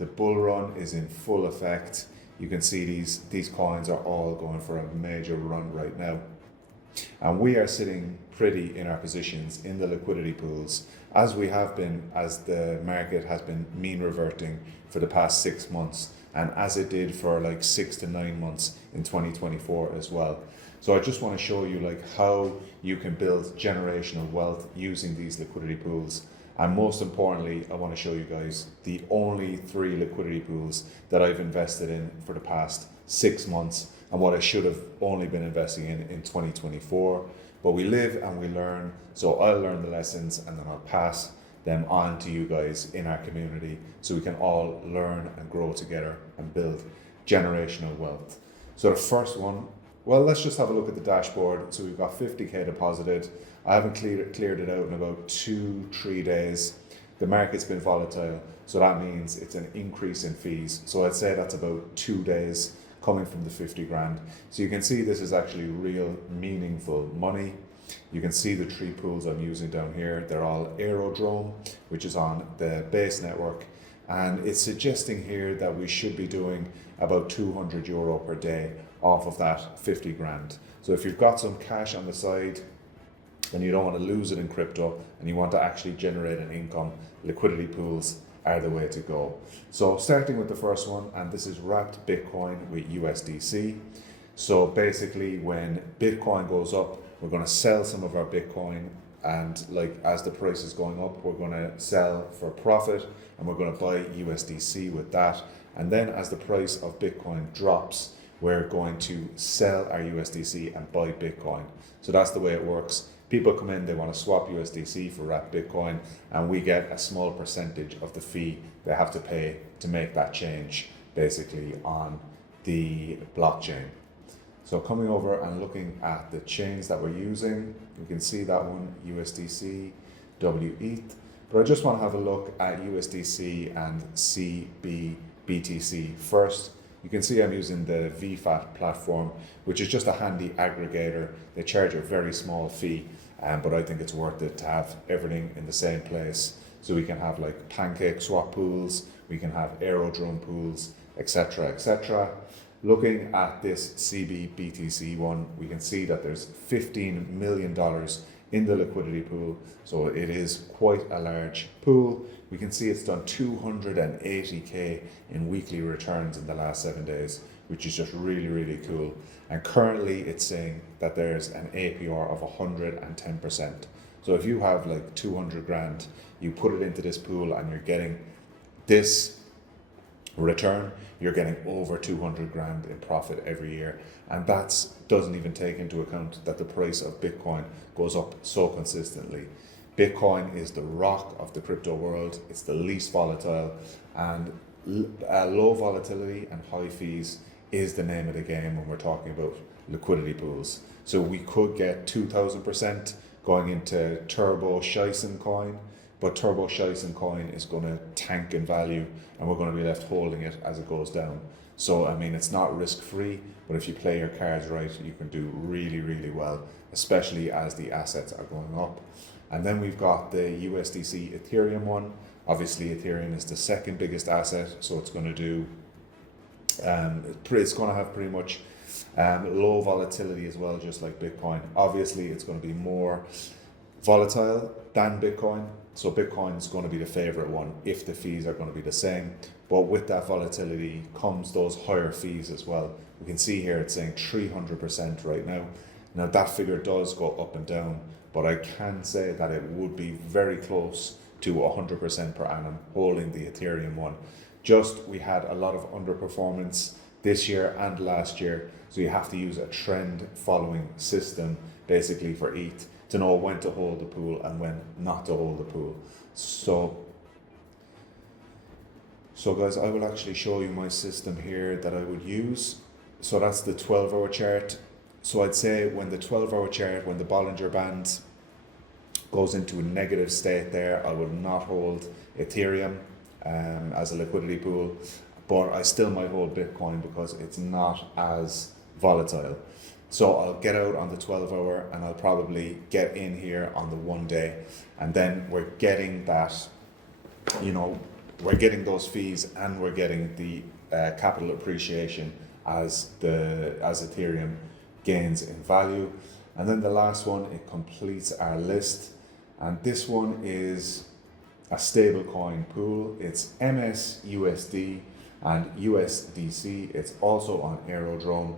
The bull run is in full effect. You can see these coins are all going for a major run right now. And we are sitting pretty in our positions in the liquidity pools, as we have been, as the market has been mean reverting for the past 6 months, and as it did for like 6 to 9 months in 2024 as well. So I just want to show you like how you can build generational wealth using these liquidity pools. And most importantly, I want to show you guys the only 3 liquidity pools that I've invested in for the past 6 months, and what I should have only been investing in 2024. But we live and we learn, so I'll learn the lessons and then I'll pass them on to you guys in our community so we can all learn and grow together and build generational wealth. So the first one, well, let's just have a look at the dashboard. So we've got 50k deposited. I haven't cleared it out in about 2-3 days. The market's been volatile, so that means it's an increase in fees. So I'd say that's about 2 days coming from the 50 grand. So you can see this is actually real meaningful money. You can see the 3 pools I'm using down here. They're all Aerodrome, which is on the base network. And it's suggesting here that we should be doing about €200 per day off of that 50 grand. So if you've got some cash on the side and you don't want to lose it in crypto and you want to actually generate an income, liquidity pools are the way to go. So starting with the first one, and this is wrapped Bitcoin with USDC. So basically when Bitcoin goes up, we're going to sell some of our Bitcoin, and like as the price is going up, we're going to sell for profit and we're going to buy USDC with that. And then as the price of Bitcoin drops, we're going to sell our USDC and buy Bitcoin. So that's the way it works. People come in, they want to swap USDC for wrapped Bitcoin, and we get a small percentage of the fee they have to pay to make that change basically on the blockchain. So coming over and looking at the chains that we're using, you can see that one, USDC, WETH, but I just want to have a look at USDC and CBBTC first. You can see I'm using the VFAT platform, which is just a handy aggregator. They charge a very small fee, but I think it's worth it to have everything in the same place. So we can have like pancake swap pools, we can have Aerodrome pools, etc., etc. Looking at this CBBTC one, we can see that there's $15 million in the liquidity pool. So it is quite a large pool. We can see it's done 280k in weekly returns in the last 7 days, which is just really, really cool. And currently it's saying that there's an APR of 110%. So if you have like 200 grand, you put it into this pool and you're getting this return, you're getting over 200 grand in profit every year. And that doesn't even take into account that the price of Bitcoin goes up so consistently. Bitcoin is the rock of the crypto world. It's the least volatile, and low volatility and high fees is the name of the game when we're talking about liquidity pools. So we could get 2000% going into Turbo Shison coin, but Turbo Shison coin is going to tank in value and we're going to be left holding it as it goes down. So I mean, it's not risk free, but if you play your cards right, you can do really, really well, especially as the assets are going up. And then we've got the USDC Ethereum one. Obviously Ethereum is the second biggest asset, so it's going to do, it's going to have pretty much low volatility as well, just like Bitcoin. Obviously it's going to be more volatile than Bitcoin, so Bitcoin is going to be the favorite one if the fees are going to be the same. But with that volatility comes those higher fees as well. We can see here it's saying 300% right now. Now that figure does go up and down, but I can say that it would be very close to 100% per annum holding the Ethereum one. Just we had a lot of underperformance this year and last year, so you have to use a trend following system basically for ETH to know when to hold the pool and when not to hold the pool. So guys, I will actually show you my system here that I would use. So that's the 12-hour chart. So I'd say when the 12-hour chart, when the Bollinger Band goes into a negative state there, I would not hold Ethereum as a liquidity pool, but I still might hold Bitcoin because it's not as volatile. So I'll get out on the 12-hour and I'll probably get in here on the 1 day, and then we're getting that, we're getting those fees and we're getting the capital appreciation as Ethereum gains in value. And then the last one, it completes our list, and this one is a stablecoin pool. It's MSUSD and USDC. It's also on Aerodrome,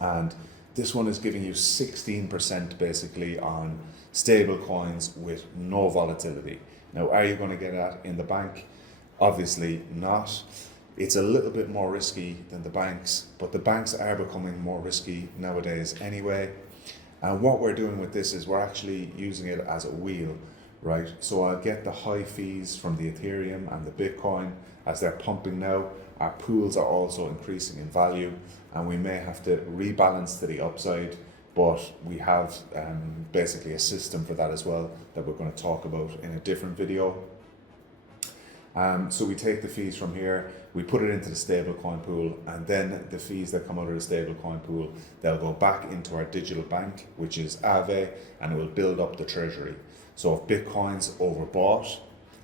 and this one is giving you 16% basically on stable coins with no volatility. Now, are you going to get that in the bank? Obviously not. It's a little bit more risky than the banks, but the banks are becoming more risky nowadays anyway. And what we're doing with this is we're actually using it as a wheel, right? So I'll get the high fees from the Ethereum and the Bitcoin as they're pumping now. Our pools are also increasing in value, and we may have to rebalance to the upside, but we have basically a system for that as well that we're going to talk about in a different video. So we take the fees from here, we put it into the stablecoin pool, and then the fees that come out of the stablecoin pool, they'll go back into our digital bank, which is Aave, and it will build up the treasury. So if Bitcoin's overbought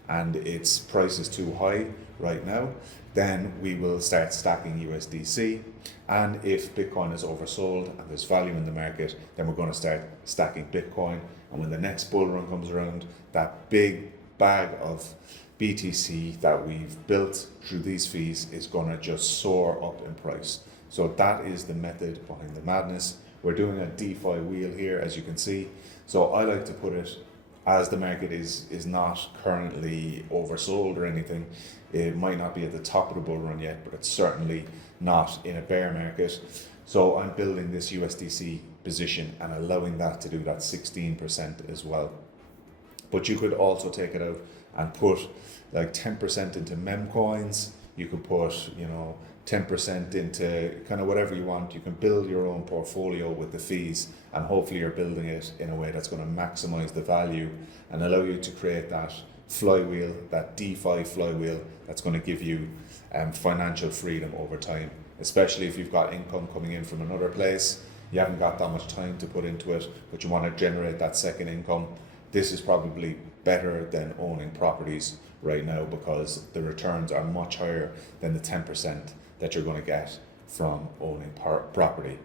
and its price is too high right now, then we will start stacking USDC. And if Bitcoin is oversold and there's value in the market, then we're going to start stacking Bitcoin. And when the next bull run comes around, that big bag of BTC that we've built through these fees is going to just soar up in price. So that is the method behind the madness. We're doing a DeFi wheel here, as you can see. So I like to put it as the market is not currently oversold or anything. It might not be at the top of the bull run yet, but it's certainly not in a bear market. So I'm building this USDC position and allowing that to do that 16% as well. But you could also take it out and put like 10% into mem coins. You could put, 10% into kind of whatever you want. You can build your own portfolio with the fees, and hopefully you're building it in a way that's going to maximize the value and allow you to create that flywheel, that DeFi flywheel that's going to give you financial freedom over time, especially if you've got income coming in from another place. You haven't got that much time to put into it, but you want to generate that second income. This is probably better than owning properties right now because the returns are much higher than the 10% that you're going to get from owning property.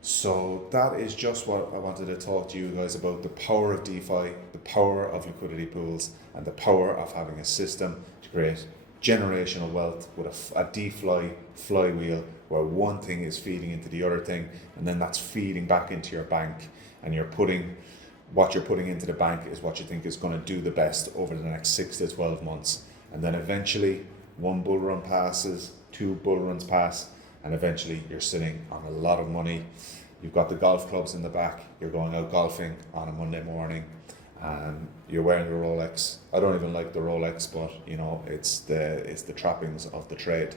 So that is just what I wanted to talk to you guys about: the power of DeFi, the power of liquidity pools, and the power of having a system to create generational wealth with a DeFi flywheel where one thing is feeding into the other thing, and then that's feeding back into your bank, and what you're putting into the bank is what you think is going to do the best over the next 6 to 12 months. And then eventually one bull run passes, 2 bull runs pass, and eventually you're sitting on a lot of money. You've got the golf clubs in the back, you're going out golfing on a Monday morning, and you're wearing the Rolex. I don't even like the Rolex, but it's the trappings of the trade.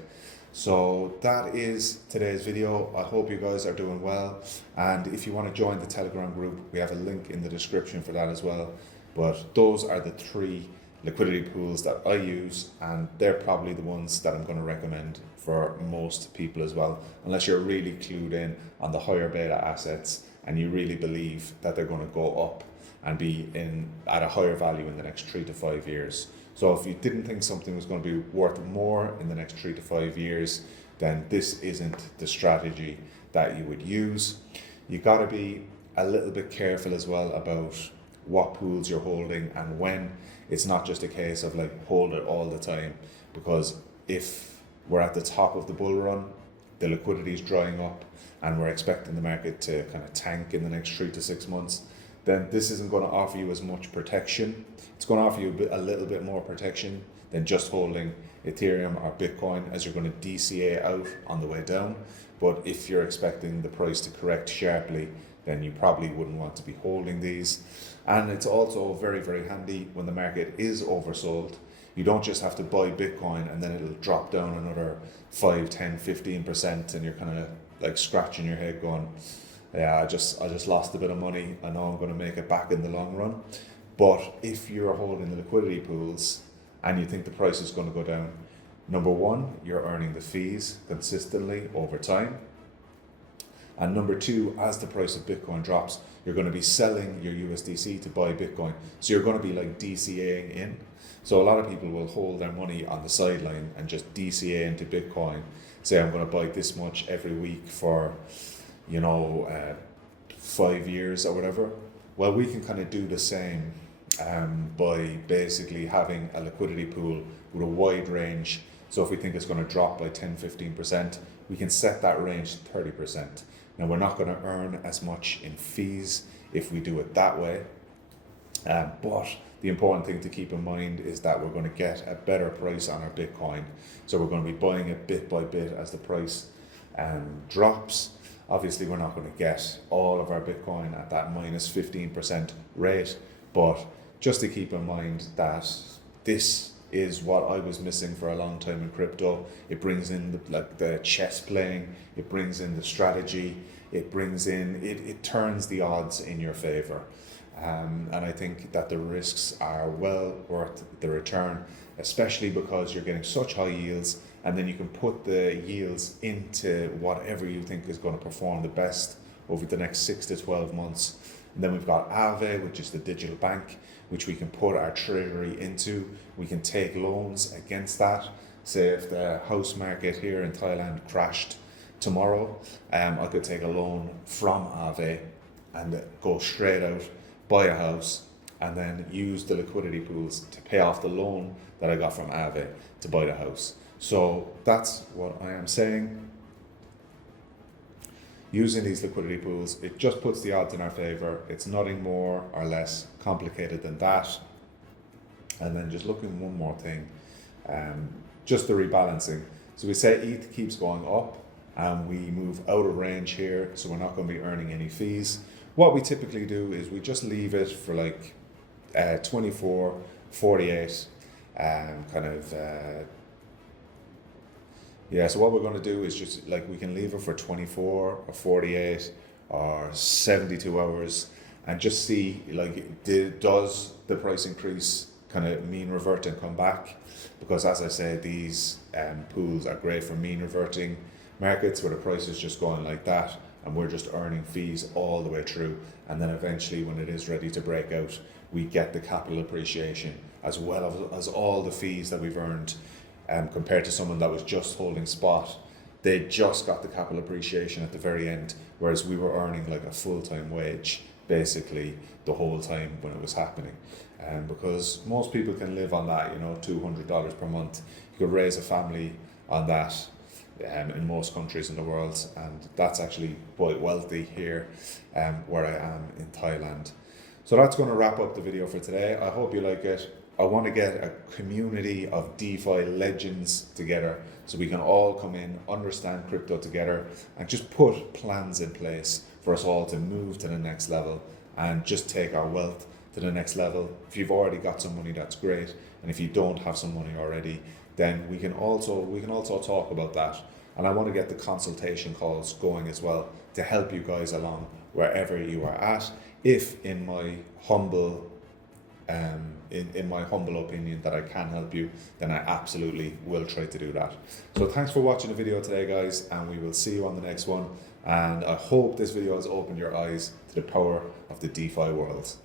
So that is today's video. I hope you guys are doing well, and if you want to join the Telegram group, we have a link in the description for that as well. But those are the 3 liquidity pools that I use, and they're probably the ones that I'm going to recommend for most people as well, unless you're really clued in on the higher beta assets and you really believe that they're going to go up and be at a higher value in the next 3 to 5 years. So if you didn't think something was going to be worth more in the next 3 to 5 years, then this isn't the strategy that you would use. You got to be a little bit careful as well about what pools you're holding and when. It's not just a case of like hold it all the time, because if we're at the top of the bull run, the liquidity is drying up, and we're expecting the market to kind of tank in the next 3 to 6 months, then this isn't going to offer you as much protection. It's going to offer you a little bit more protection than just holding Ethereum or Bitcoin, as you're going to DCA out on the way down. But if you're expecting the price to correct sharply, then you probably wouldn't want to be holding these. And it's also very, very handy when the market is oversold. You don't just have to buy Bitcoin and then it'll drop down another 5, 10, 15%, and you're kind of like scratching your head going, yeah, I just lost a bit of money. I know I'm going to make it back in the long run. But if you're holding the liquidity pools and you think the price is going to go down, number one, you're earning the fees consistently over time. And number two, as the price of Bitcoin drops, you're going to be selling your USDC to buy Bitcoin. So you're going to be like DCAing in. So a lot of people will hold their money on the sideline and just DCA into Bitcoin. Say I'm going to buy this much every week for, 5 years or whatever. Well, we can kind of do the same by basically having a liquidity pool with a wide range. So if we think it's going to drop by 10-15%, we can set that range to 30%. Now, we're not going to earn as much in fees if we do it that way. But the important thing to keep in mind is that we're going to get a better price on our Bitcoin. So we're going to be buying it bit by bit as the price drops. Obviously, we're not going to get all of our Bitcoin at that minus 15% rate, but just to keep in mind that this is what I was missing for a long time in crypto. It brings in the chess playing, it brings in the strategy, it turns the odds in your favor. And I think that the risks are well worth the return, especially because you're getting such high yields, and then you can put the yields into whatever you think is going to perform the best over the next 6 to 12 months. And then we've got Aave, which is the digital bank, which we can put our treasury into. We can take loans against that. Say if the house market here in Thailand crashed tomorrow, I could take a loan from Aave and go straight out, buy a house, and then use the liquidity pools to pay off the loan that I got from Aave to buy the house. So that's what I am saying. Using these liquidity pools, it just puts the odds in our favor. It's nothing more or less complicated than that. And then just looking one more thing, just the rebalancing. So we say ETH keeps going up and we move out of range here, so we're not going to be earning any fees. What we typically do is we just leave it for like 24, 48, so what we're going to do is just like we can leave it for 24 or 48 or 72 hours and just see like does the price increase kind of mean revert and come back, because as I said, these pools are great for mean reverting markets where the price is just going like that and we're just earning fees all the way through, and then eventually when it is ready to break out we get the capital appreciation as well as all the fees that we've earned. Compared to someone that was just holding spot, they just got the capital appreciation at the very end, whereas we were earning like a full-time wage basically the whole time when it was happening. Because most people can live on that, $200 per month. You could raise a family on that in most countries in the world, and that's actually quite wealthy here where I am in Thailand. So that's going to wrap up the video for today. I hope you like it. I want to get a community of DeFi legends together so we can all come in, understand crypto together, and just put plans in place for us all to move to the next level and just take our wealth to the next level. If you've already got some money, that's great. And if you don't have some money already, then we can also talk about that. And I want to get the consultation calls going as well to help you guys along wherever you are at. If in my humble opinion that I can help you, then I absolutely will try to do that. So thanks for watching the video today, guys, and we will see you on the next one. And I hope this video has opened your eyes to the power of the DeFi world.